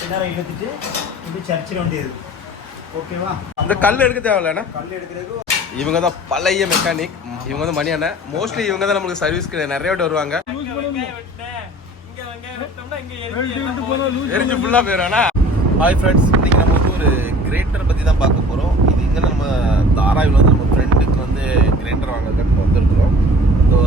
பின்னால இழுத்துட்டு இது சர்ச்சில் வேண்டியது. ஓகேவா? அந்த கல் எடுக்க தேவையில்லண்ணா. கல் எடுக்கிறதுக்கு இவங்க தான் பழைய மெக்கானிக். இவங்க வந்து மணி அண்ணன். மோஸ்ட்லி இவங்க தான் நமக்கு சர்வீஸ்க்கு நிறைய வாட்டி வருவாங்க. எரிஞ்சு ஃபுல்லாக போயிடுவாண்ணா. ஹாய் ஃப்ரெண்ட்ஸ், இன்றைக்கி நம்ம வந்து ஒரு கிரைண்டர் பற்றி தான் பார்க்க போகிறோம். இது இங்கே நம்ம தாராவில் வந்து நம்ம ஃப்ரெண்டுக்கு வந்து கிரைண்டர் வாங்க வந்துருக்குறோம். ஸோ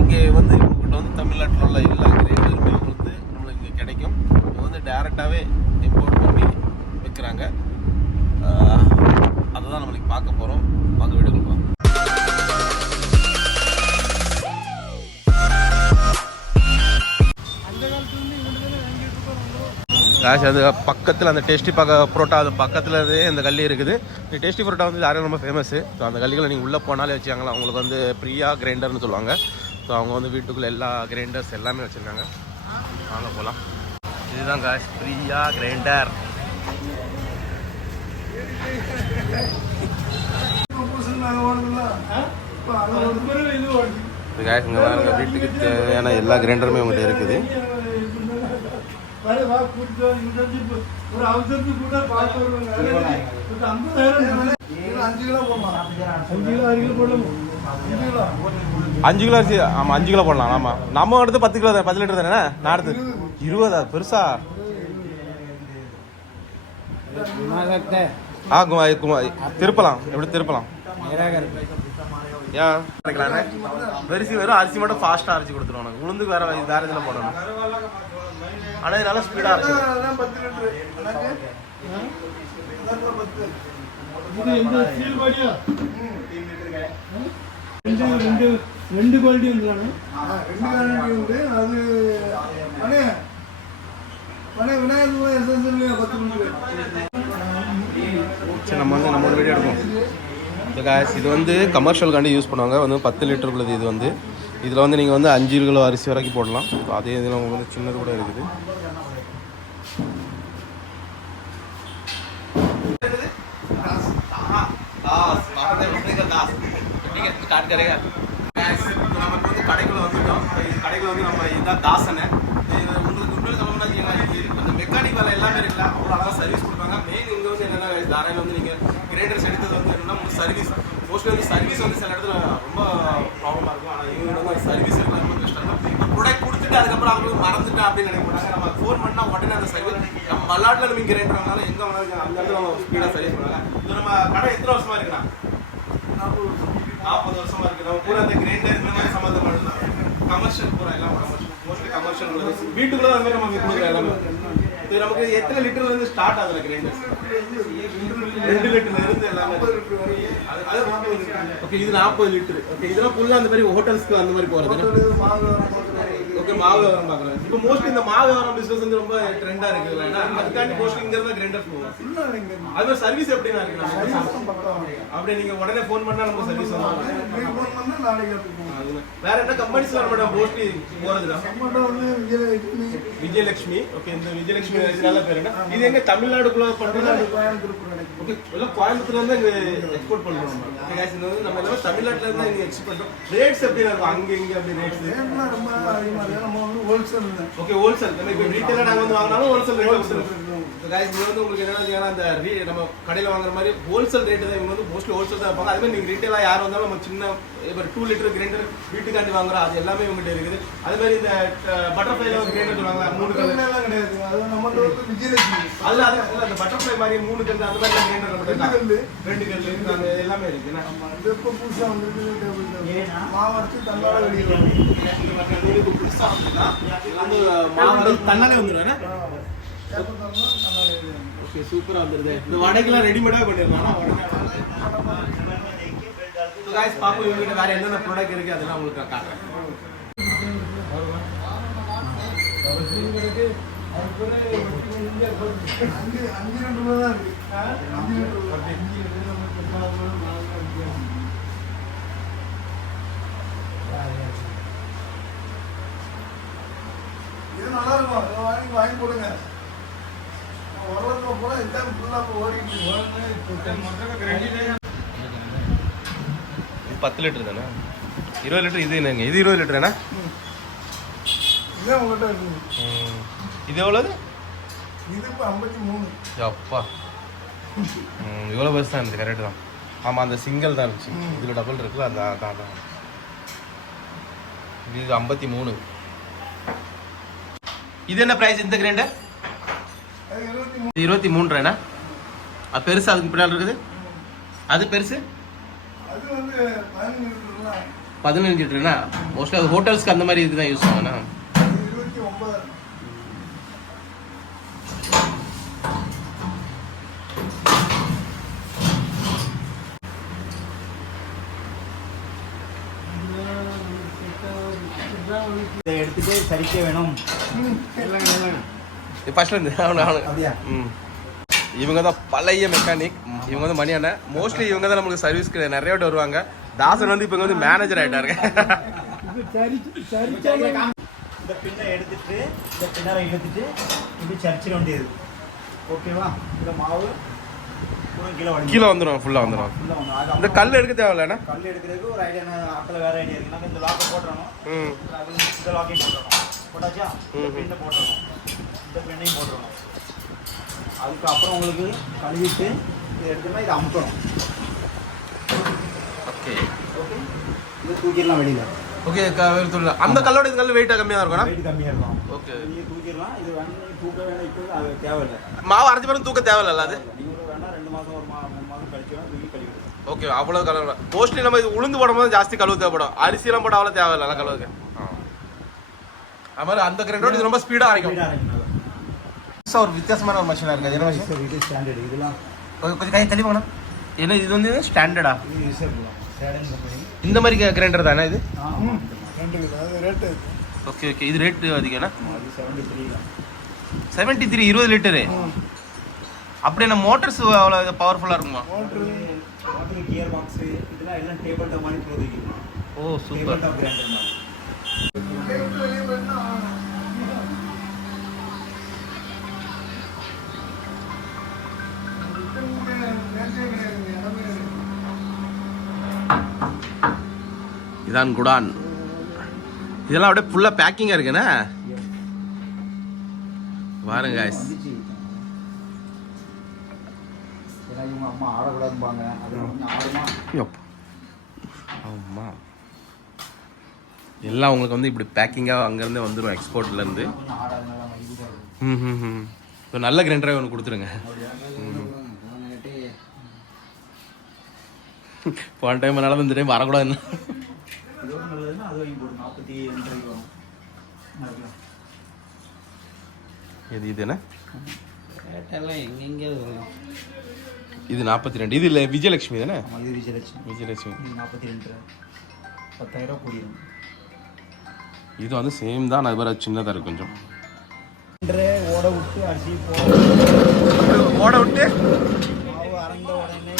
இங்கே வந்து இவங்ககிட்ட வந்து தமிழ்நாட்டில் உள்ள எல்லா கிரைண்டருமே வந்து நம்மளுக்கு இங்கே கிடைக்கும். இவங்க வந்து டேரெக்டாகவே இம்போர்ட் பண்ணி விற்கிறாங்க. அதை தான் நம்மளுக்கு பார்க்க போகிறோம். வாங்க வீடு கொடுப்போம். காசு அது பக்கத்தில் அந்த டேஸ்டி புரோட்டா அது பக்கத்தில் இந்த கல்லி இருக்குது. இந்த டேஸ்டி புரோட்டா வந்து யாரும் ரொம்ப ஃபேமஸு. ஸோ அந்த கல்லிகளை நீங்கள் உள்ளே போனாலே வச்சுக்காங்களா, அவங்களுக்கு வந்து பிரியா கிரைண்டர்னு சொல்லுவாங்க. ஸோ அவங்க வந்து வீட்டுக்குள்ளே எல்லா கிரைண்டர்ஸ் எல்லாமே வச்சுருக்காங்க. வாங்க போகலாம். இதுதான் காசு பிரியா கிரைண்டர். காசு இங்கே பாருங்க, வீட்டுக்கு தேவையான எல்லா கிரைண்டருமே உங்கள்கிட்ட இருக்குது. அஞ்சு கிலோ அரிசி. ஆமாம், 5 கிலோ போடலாம். ஆமாம், நம்ம எடுத்து 10 கிலோ தான், 10 லிட்டர் தானே. நான் எடுத்து 20. பெருசா திருப்பலாம். எப்படி திருப்பலாம்? ஏன் வெரிசி வெறும் அரிசி மட்டும் ஃபாஸ்ட்டாக அரைச்சி கொடுத்துருவோம். எனக்கு உளுந்து வேற இதில் போடணும். ஆனால் இது நல்லா ஸ்பீடாக அரைச்சி. ரெண்டு குவாலிட்டி உண்டு. அது சரி, நம்ம வந்து நம்மளோட வீடியோ எடுப்போம். இது வந்து கமர்ஷியலுக்காண்டி யூஸ் பண்ணுவாங்க. வந்து 10 லிட்டர் உள்ளது. இது வந்து இதில் வந்து நீங்கள் வந்து 5 கிலோ அரிசி வரைக்கும் போடலாம். அதே இதில் உங்களுக்கு வந்து சின்னது கூட இருக்குது. நமக்கு வந்து கடைக்குள்ள வந்துட்டோம். கடைக்குள்ள வந்து நம்ம இதுதான் தாசனை. உங்களுக்கு உண்மையில சொல்லணும்னா அந்த மெக்கானிக் வேலை எல்லாமே இருக்குல்ல, அவ்வளோ அழகாக சர்வீஸ் கொடுப்பாங்க. மெயின் இங்கே வந்து என்னென்ன தாராயில் வந்து நீங்கள் கிரைண்டர்ஸ் எடுத்தது வந்து என்னென்னா உங்களுக்கு சர்வீஸ். மோஸ்ட்லி வந்து சர்வீஸ் வந்து சில இடத்துல ரொம்ப ப்ராப்ளமாக இருக்கும். ஆனால் இவங்க வந்து சர்வீஸ் இருக்கிற ரொம்ப கஷ்டம் தான். ப்ராடக்ட் கொடுத்துட்டு அதுக்கப்புறம் அவங்களுக்கு மறந்துட்டேன் அப்படின்னு நினைக்க மாட்டாங்க. நம்ம ஃபோன் பண்ணால் உடனே அந்த சர்வீஸ் நம்ம மல்லாட்டில் நம்ம கிரைண்டர் வாங்கினாலும் எங்கே வேணாலும் அந்த இடத்துல நம்ம ஸ்பீடாக சர்வீஸ் பண்ணுவாங்க. இது நம்ம கடை எத்தனை வருஷமா இருக்குண்ணா? 40 வருஷமா இருக்கு. நம்ம பூரா அந்த கிரைண்டர் இந்த மாதிரி சம்மந்தப்பட்ட கமர்ஷியல் பூரா எல்லாம் மோஸ்ட்லி கமர்ஷியல் வீட்டுக்குள்ள அந்த மாதிரி நம்ம கொடுக்குறோம் எல்லாமே. இது நமக்கு எத்தனை லிட்டர்ல இருந்து ஸ்டார்ட் ஆகுதுல கிரைண்டர்? 2 லிட்டர்ல இருந்து எல்லாமே. ஓகே, இது 40 லிட்டர். ஓகே, இதெல்லாம் ஃபுல்லா அந்த மாதிரி ஹோட்டல்ஸ்க்கு அந்த மாதிரி போறது. ஓகே, மாவு வியாபாரம் பார்க்குறேன். இப்போ மோஸ்ட்லி இந்த மாவு வியாபாரம் பிசினஸ் வந்து ரொம்ப ட்ரெண்டா இருக்குல்ல. அதுக்காண்டி மோஸ்ட்லி இங்க இருந்தா கிரைண்டர் போகும். அது மாதிரி சர்வீஸ் எப்படின்னா இருக்கு? அப்படியே நீங்க உடனே ஃபோன் பண்ணா நம்ம சர்வீஸ் வேற என்ன கம்பெனிஸ்ல நம்ம மோஸ்ட்லி போறதுதான்? விஜயலட்சுமி. ஓகே, இந்த விஜயலட்சுமி நல்ல பேர் என்ன? இது எங்க தமிழ்நாடுக்குள்ள பண்றது? ஓகே, எல்லாம் கோயம்புத்தூர்ல இருந்து இங்க எக்ஸ்போர்ட் பண்றோம். ஓகே गाइस, இது வந்து நம்ம எல்லாம் தமிழ்நாட்டுல இருந்து இங்க எக்ஸ்போர்ட் பண்றோம். ரேட்ஸ் எப்படி இருக்கும் அங்க இங்க? அப்படி ரேட்ஸ் ரொம்ப நம்ம வந்து ஹோல்சேல். Okay, wholesale. நம்ம இப்போ ரீட்டைலா நாங்க வந்து வாங்குனாலும் ஹோல்சேல் ரேட் கொடுத்துறோம். गाइस, இது வந்து உங்களுக்கு என்னன்னா அந்த நம்ம கடையில வாங்குற மாதிரி ஹோல்சேல் ரேட் தான். இவங்க வந்து மோஸ்ட்லி ஹோல்சேல் தான் வைப்பாங்க. அதே மாதிரி நீங்க ரீட்டைலா யார் வந்தாலும் நம்ம சின்ன ஒரு 2 லிட்டர் கிரைண்டர் வீட்டுக்காண்டி வாங்குறோம், அது எல்லாமே இவங்ககிட்ட இருக்குது. அதே மாதிரி இந்த பட்டர்ஃப்ளைல ஒரு கிரைண்டர் சொல்லுவாங்க, 3 கல் எல்லாம் கிடையாது. அது நம்ம வந்து விஜயலட்சுமி அதுல அந்த பட்டர்ஃப்ளை மாதிரி 3 கல் அந்த மாதிரி கிரைண்டர் நம்ம 2 கல் அந்த எல்லாமே இருக்கு. நம்ம இப்போ புதுசா வந்திருக்கு மாவர்த்தி தன்னால வெளியில வந்து புதுசா வந்துட்டா வந்து மாவர்த்தி தன்னாலே வந்துருவானே. ஓகே, சூப்பரா வந்துருது. இந்த வடைக்கெல்லாம் ரெடிமேடா பண்ணிடலாம். गाइस, பாப்போம் இவங்க வேற என்னென்ன ப்ராடக்ட் இருக்கு அதெல்லாம் உங்களுக்கு நான் காட்டுறேன். இது நல்லா இருக்கும், வாங்கி போடுங்க. போல எல்லாம் ஃபுல்லா ஓடிட்டு 10 லிட்டர் தானே? 20 லிட்டர். இது என்னங்க? இது 20 லிட்டர். இது எவ்வளவு? இது இப்போ 53. அப்பா இவ்வளோ பெருசு தான் இருந்துச்சு, கரெக்டு தான். ஆமாம், அந்த சிங்கிள் தான் இருந்துச்சு. இதில் டபுள் இருக்குல்ல, அந்த அதான். இது 53. இது என்ன ப்ரைஸ் இந்த கிரைண்டர்? அது 23. 23 அது பெருசு, அதுக்கு பின்னால் இருக்குது. அது பெருசு, அது வந்து 15 லிட்டர்னா 15 லிட்டருனா மோஸ்ட்லி அது ஹோட்டல்ஸ்க்கு அந்த மாதிரி இதுதான் யூஸ் ஆகும்ண்ணா. அது 29. இதை எடுத்துட்டு சரிக்க வேணும். ஃபர்ஸ்ட்ல இருந்து அப்படியா? இவங்க தான் பழைய மெக்கானிக். இவங்க வந்து மணி அண்ணன். மோஸ்ட்லி இவங்க தான் நம்மளுக்கு சர்வீஸ்க்கு நிறைய பேர் வருவாங்க. தாசன் வந்து இப்போ வந்து மேனேஜர் ஆகிட்டாரு. இந்த பின்னை எடுத்துட்டு இந்த பின்னரை இழுத்துட்டு இப்படி சரிச்சிட வேண்டியது. ஓகேவா? இந்த மாவு கீழே வந்துடும், ஃபுல்லாக வந்துடும். இந்த கல் எடுக்க தேவையில்லண்ணா. கல் எடுக்கிறதுக்கு ஒரு ஐடியா, ஆக்கில் வேற ஐடியா இருக்கு. நம்ம இந்த லாக்கை போட்டுறணும். இந்த லாக்கையும் போட்டுறணும். போட்டாச்சா? இந்த பின்னை போட்டுறணும். இந்த பின்னையும் போட்டுறணும். அதுக்கப்புறம் உங்களுக்கு கழுவிட்டு இதை எடுத்துனா இதை அமுக்கணும். ஓகே ஓகே, இதை தூக்கிடலாம் வெளியில். ஓகே, அந்த கல்லோட இது கல் வெயிட்டாக கம்மியாக இருக்கும். வெயிட் கம்மியாக இருக்கும். ஓகே, நீங்கள் தூக்கிடலாம். இது வேணும், நீங்கள் தூக்க வேணும். இப்போ அது தேவையில்லை. மாவு அரைச்சி பிறகு தூக்க தேவையில்ல. அது நீங்கள் வேணா 2 மாதம் 3 மாதம் கழிச்சு வேணா தூக்கி கழுவிடுங்க. ஓகே, அவ்வளோ கழுவ. மோஸ்ட்லி நம்ம இது உளுந்து போடும்போது ஜாஸ்தி கழுவு தேவைப்படும். அரிசியெல்லாம் போட அவ்வளோ தேவையில்ல கழுவுக்கு. அது மாதிரி அந்த கிரைண்டரோட இது ரொம்ப ஸ்பீடாக அரைக்கும். ஒரு வித்தியாசமான ஒரு மஷினாக இருக்குது. என்ன மஷின்? இது ஸ்டாண்டர்ட். இதெல்லாம் கொஞ்சம் கை தள்ளி போகணும். ஏன்னா இது வந்து ஸ்டாண்டர்டா? இது ஸ்டாண்டர்ட் கம்பெனி. இந்த மாதிரி கிரைண்டர் தானே இது? அது ரேட்டு. ஓகே ஓகே, இது ரேட்டு அதிகம்னா? அது 73 தான். 73 20 லிட்டரு. அப்படி என்ன மோட்டர்ஸ் அவ்வளோ பவர்ஃபுல்லாக இருக்குமா? மோட்டரு கியர் பாக்ஸு இதெல்லாம் எல்லாம் டேபிள் டாப் மாதிரி ப்ரோதிக்கும். ஓ சூப்பர். டாப் கிரைண்டர் மாதிரி. இதான் குடான். இதெல்லாம் அப்படியே ஃபுல்லாக பேக்கிங்காக இருக்குண்ணா. பாருங்க guys. ஏன்னா இவங்க அம்மா ஆடக்கூடாதும்பாங்க. அதில் கொஞ்சம் ஆடுமா. ஆமா, எல்லாம் உங்களுக்கு வந்து இப்படி பேக்கிங்காக அங்கேருந்தே வந்துடும், எக்ஸ்போர்ட்லேருந்து. கொஞ்சம் ஆடாதனால மதிப்பாக இருக்கும். இப்போ நல்ல கிரைண்டராக ஒன்று கொடுத்துருங்க. போன டைம் நடந்து இந்த டைம் வரக்கூடாதுன்னு. இதோட நல்லதுன்னா அது வாங்கி போடும். 42 ரூபாய்க்கு வரும். இது இது என்ன? ரேட்டெல்லாம் எங்கெங்கே வரும். இது 42. இது இல்லை விஜயலட்சுமி தானே? இது விஜயலட்சுமி. விஜயலட்சுமி 42 10,000 கூடிடும். இது வந்து சேம் தான், அது வேறு சின்னதாக இருக்கு கொஞ்சம். ஓட விட்டு அரிசி போட ஓட விட்டு மாவு அரைந்த உடனே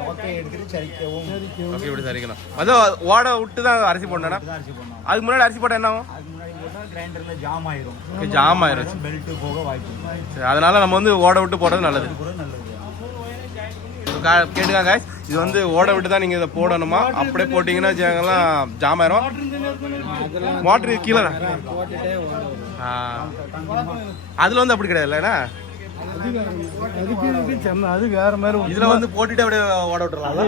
லோக்கை எடுத்துட்டு சரிக்கவும். ஓகே, இப்படி சரிக்கணும். அதான் ஓட விட்டு தான் அரிசி போடணும். அரிசி போடணும். அதுக்கு முன்னாடி அரிசி போட்டால் என்ன ஆகும்? அதுக்கு முன்னாடி போட்டால் கிரைண்டர்ல ஜாம் ஆயிரும். ஜாம் ஆயிரும். பெல்ட் போக வாய்ப்பு இல்லை. சரி, அதனால நம்ம வந்து ஓட விட்டு போடுறது நல்லது. கூட நல்லது. கேட்டுக்கா guys, இது வந்து ஓட விட்டு தான் நீங்கள் இதை போடணுமா. அப்படியே போட்டிங்கன்னா வச்சுக்கோங்களேன் ஜாம் ஆயிரும். மோட்ரு கீழே தான். அதில் வந்து அப்படி கிடையாது இல்லைண்ணா. அது வேற மாதிரி. இதில் வந்து போட்டுட்டு அப்படியே ஓட விட்டுறலாம்.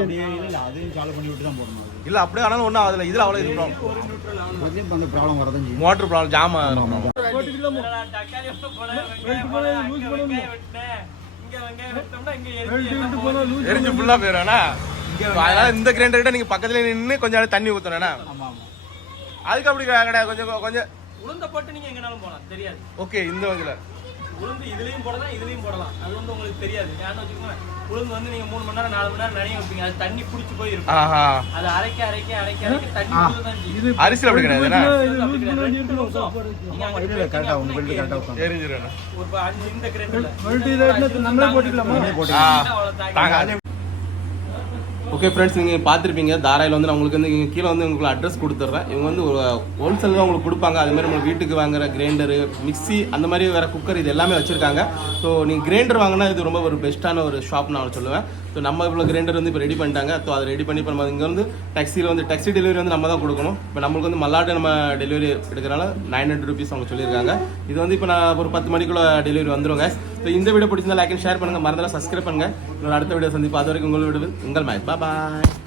அதையும் ஃபாலோ பண்ணி விட்டு தான் போடணும். இல்லை அப்படியே ஆனாலும் ஒன்றும் அதில் இதில் அவ்வளோ இது அந்த ப்ராப்ளம் வரதான் செய்யும். மோட்ரு ப்ராப்ளம் ஜாம் ஆகும். எரிஞ்சு ஃபுல்லாக போயிடும்ண்ணா. அதனால இந்த கிரைண்டர் கிட்ட நீங்கள் பக்கத்துல நின்று கொஞ்சம் தண்ணி ஊற்றணும்ண்ணா. ஆமாம் ஆமாம். அதுக்கு அப்படி கிடையாது. கொஞ்சம் கொஞ்சம் உளுந்த போட்டு நீங்க எங்கனாலும் போகலாம், தெரியாது. ஓகே, இந்த வகையில் உளுந்து இதுலயும் போடலாம், இதுலயும் போடலாம். அது வந்து உங்களுக்கு தெரியாது. ஏன்னு வச்சுக்கோங்க, உளுந்து வந்து நீங்க 3 மணி நேரம் 4 மணி நேரம் நனைய வைப்பீங்க. அது தண்ணி குடிச்சு போயிருக்கும். அது அரைக்க அரைக்க அரைக்க அரைக்க தண்ணி குடிச்சுதான் செய்யும். அரிசியில் அப்படி கிடையாதுண்ணா. கரெக்டாக உங்கள் பெல்ட் கரெக்டாக உட்காந்து எரிஞ்சிடும். ஒரு 5 இந்த கிரைண்டர்ல நம்மளே போட்டுக்கலாமா? தாங்க. ஓகே ஃப்ரெண்ட்ஸ், நீங்கள் பார்த்துருப்பீங்க தாராயில் வந்து நான் உங்களுக்கு வந்து இங்கே கீழே வந்து உங்களுக்கு அட்ரஸ் கொடுத்துட்றேன். இவங்க வந்து ஒரு ஹோல்சேல் தான் உங்களுக்கு கொடுப்பாங்க. அதுமாதிரி நம்ம வீட்டுக்கு வாங்குற கிரைண்டரு, மிக்ஸி, அந்த மாதிரி வேறு குக்கர் இது எல்லாமே வச்சுருக்காங்க. ஸோ நீங்கள் கிரைண்டர் வாங்கினா இது ரொம்ப ஒரு பெஸ்ட்டான ஒரு ஷாப் நான் சொல்லுவேன். ஸோ நம்ம இவ்வளோ கிரைண்டர் வந்து இப்போ ரெடி பண்ணிட்டாங்க. ஸோ அதை ரெடி பண்ணி இப்போ நம்ம இங்கே வந்து டாக்ஸி டெலிவரி வந்து நம்ம தான் கொடுக்கணும். இப்போ நம்மளுக்கு வந்து மல்லாட்டு நம்ம டெலிவரி எடுக்கிறனால 900 rupees அவங்க சொல்லியிருக்காங்க. இது வந்து இப்போ நான் ஒரு 10 மணிக்குள்ள டெலிவரி வந்துருங்க. ஸோ இந்த வீடியோ பிடிச்சிருந்தா லைக் அண்ட் ஷேர் பண்ணுங்கள், மறந்துடலாம் சப்ஸ்கிரைப் பண்ணுங்கள். இன்னொரு அடுத்த வீடியோ சந்திப்போம். அது வரைக்கும் உங்கள் வீடு உங்கள் மேட்ச். பாய்.